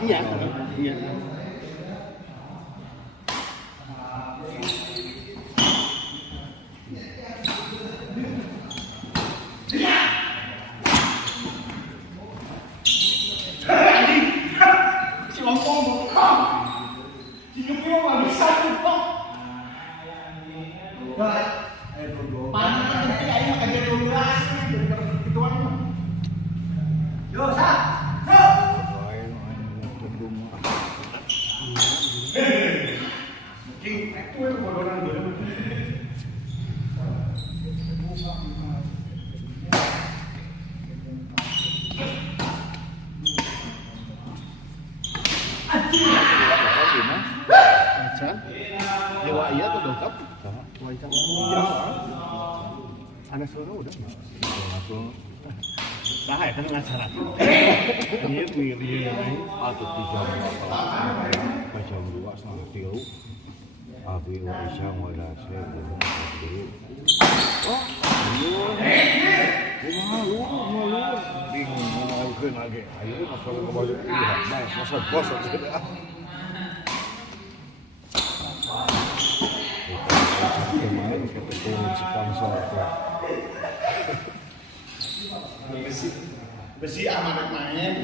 Iya. Iya. Si Ompong kok. Si Kepio nggak bisa tuh kok. Panas nanti ayo kaget dulu gituan. Yo, sa. Dewa iya tuh dongkap sama wajan. Iya. Ada suara udah nggak? Langsung. Nah, ya kan acara. Iya, iya. Atau 3 macam 2,5 Abi wa Isya wala saya dulu. Oh, malu. Bingung mau ke lagi. Ayo apa kembali iya, baik masa sudah. Kemarin ketemu sponsor besi amanat main.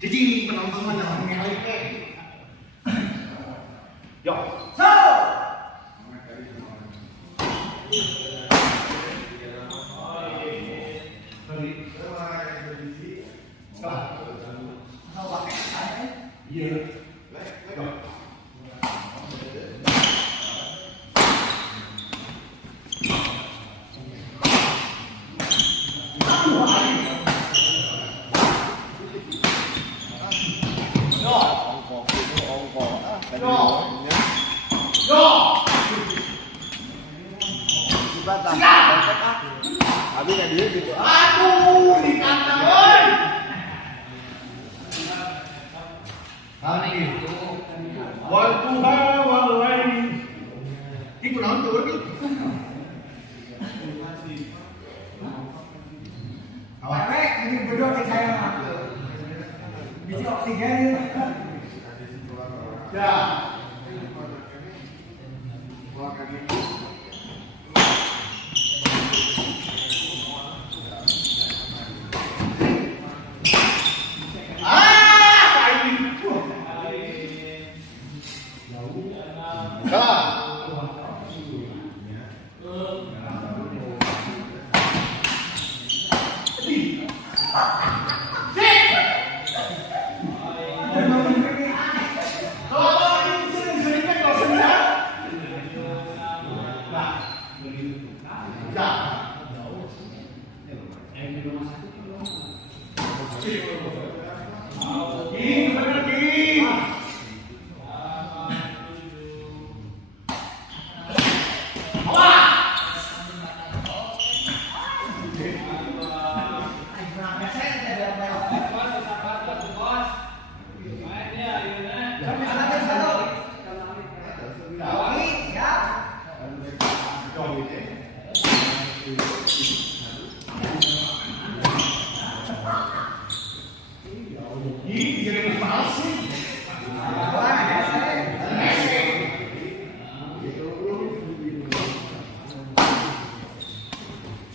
Jadi penonton yang mengalih yo Habis dia gitu. Aduh, dikantang oi. Wal tuha wal lain. Iku naon tuh iki? Awak ini berdua ke saya mah. Bisa oksigen. Ya.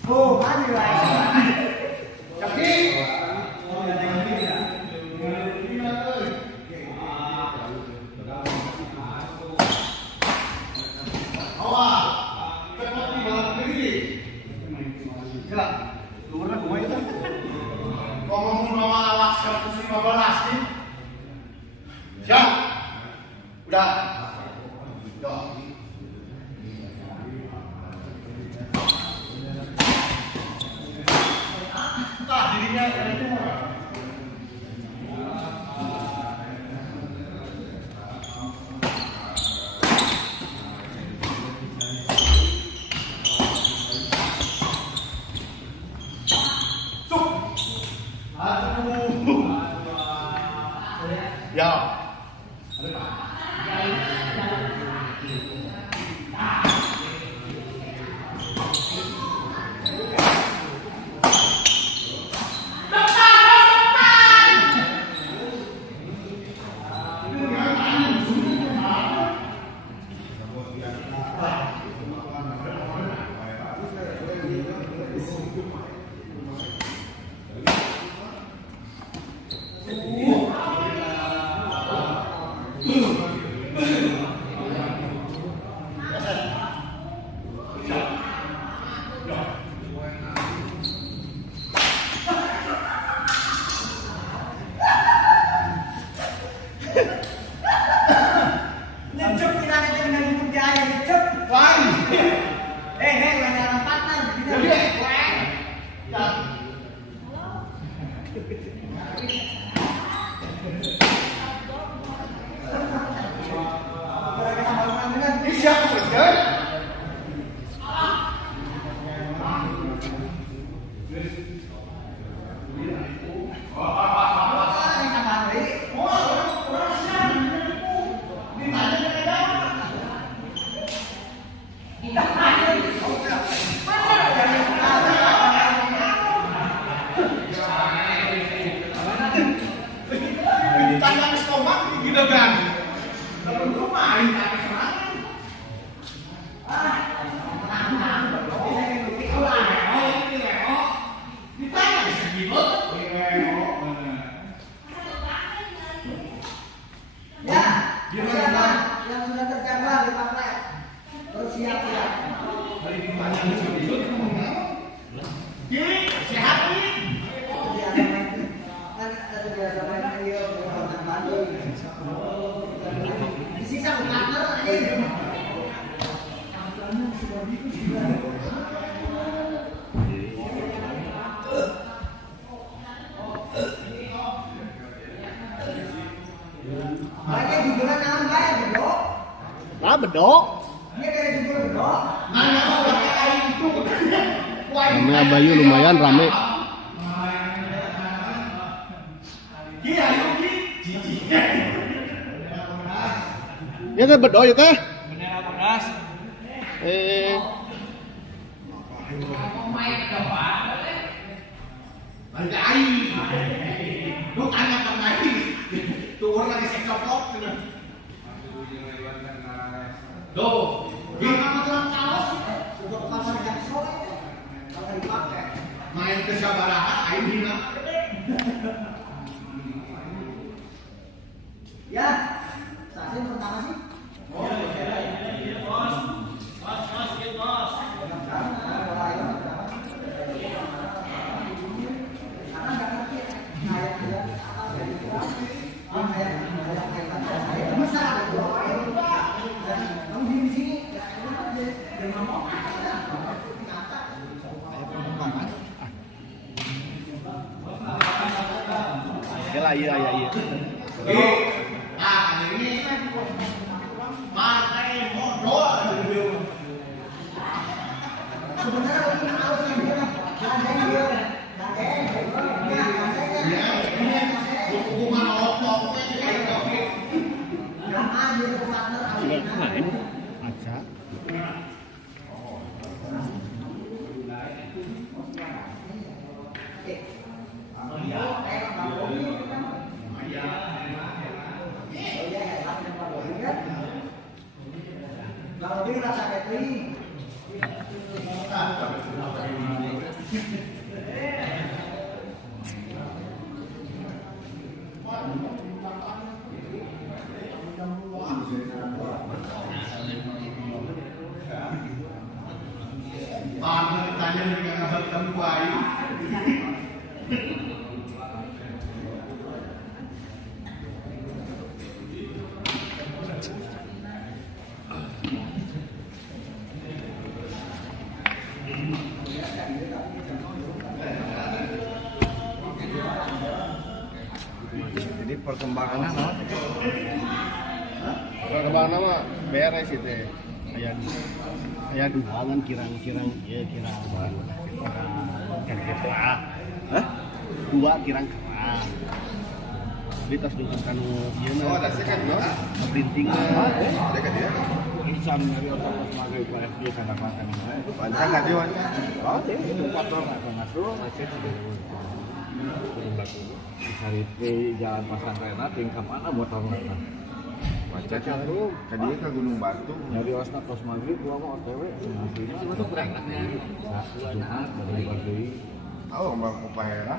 Oh, maju lah. Ngomong nama awak 115 nih. Siap. Udah. Yo. Tah dirinya itu. Ya. Yang sudah terjangkau dipakai. Terus siap-siap. Sehat nih. Kan ada biasa main video orang Bandung. Disiksa partner aja. Makanya jubulan nambah ya, bedok. Lah bedok. Ini kayak jubul bedok. Namanya Bayu lumayan rame. Ya teh bedok ya teh. Bendera bodas. Main kesabaran ini nah. Ya, saatnya pertama sih. Iya. Aja. Kalau dia rasa Katri. Tanya dengan abang kamu baik. Jadi perkembangannya no? Perkembangan mah beres itu. Aya dua kan kirang-kirang ya kirang kan gitu ah. Hah? Dua kirang kerang. Di tas dukun kanu ieu na. Oh, ada sekan dua. Printing Ada kan dia? Insam dari otak sebagai UFD sana makan. Panjang kan dia? Oh, itu motor atau masuk macet cari jalan pesantren tingkat mana motornya. Macet tuh. Tadi ke Gunung Batu. Dari Osna kos maghrib gua mau OTW aslinya itu berangkatnya Jumat dari Batu. Tahu Bang Kupahera?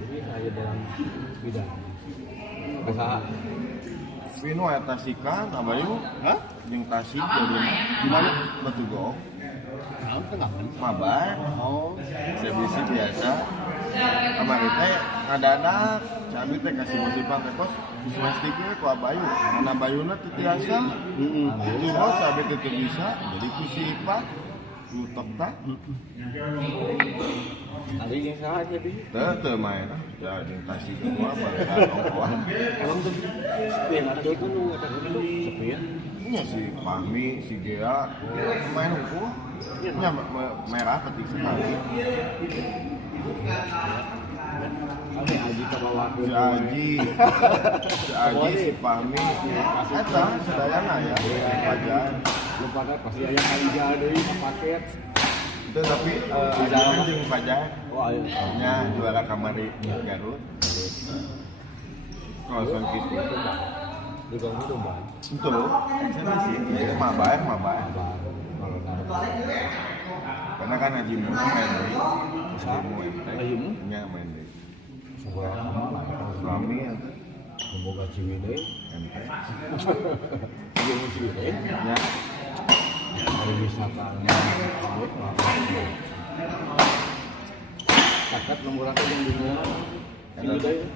Jadi saya dalam bidang usaha. Vino aya tasikan, abayu. Hah? Jeung tasik jadi gimana? Batu gok. Tahu tengah kan? Mabar. Oh, Sebisi biasa. Kemarin teh ngadadak, cabi teh kasih musipan teh kos plastiknya ku abayu. Mana bayuna teu tiasa. Terus cabi teh teu bisa, jadi ku sipat. Ku tok. ada yang salah jadi. Teu main. Ya jeung tasik ku apa? Ongkoan. Kalau tuh sepian ada itu nu ada sepian. Nya si Pahmi, si Gea, main hukum. Nya merah ketik sekali. si Aji, si Pami, eta sedayana ya, Pajan. Lu pada pasti aya Aija deui paket. Itu tapi Ajan jeung Pajan. Oh, aya. Nya juara kamari Garut. Kalau soal gitu, Juga itu Mbak. itu, itu mah baik. Karena kan Haji Mu main di, Haji Mu? Nya main di. Sebuah sama lah. Suami atau Memboga Ciwidey. MP. Dia mau Ciwidey. Nya Ada wisata. Catat nomor aku yang di mana? Ciwidey.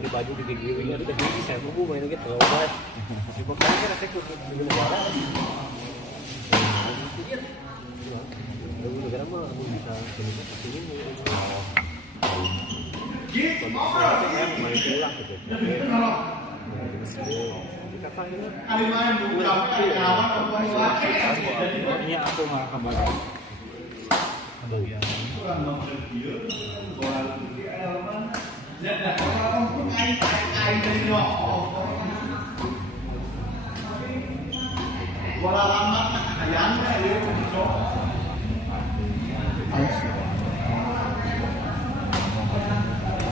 Di baju di gigiwing itu di saya buku main gitu loh. Di bekal kan saya ikut di negara. Lalu negara mah aku bisa sini ke sini. Gitu. Main pulang gitu. Ini aku malah kembali. Aduh ya. Ai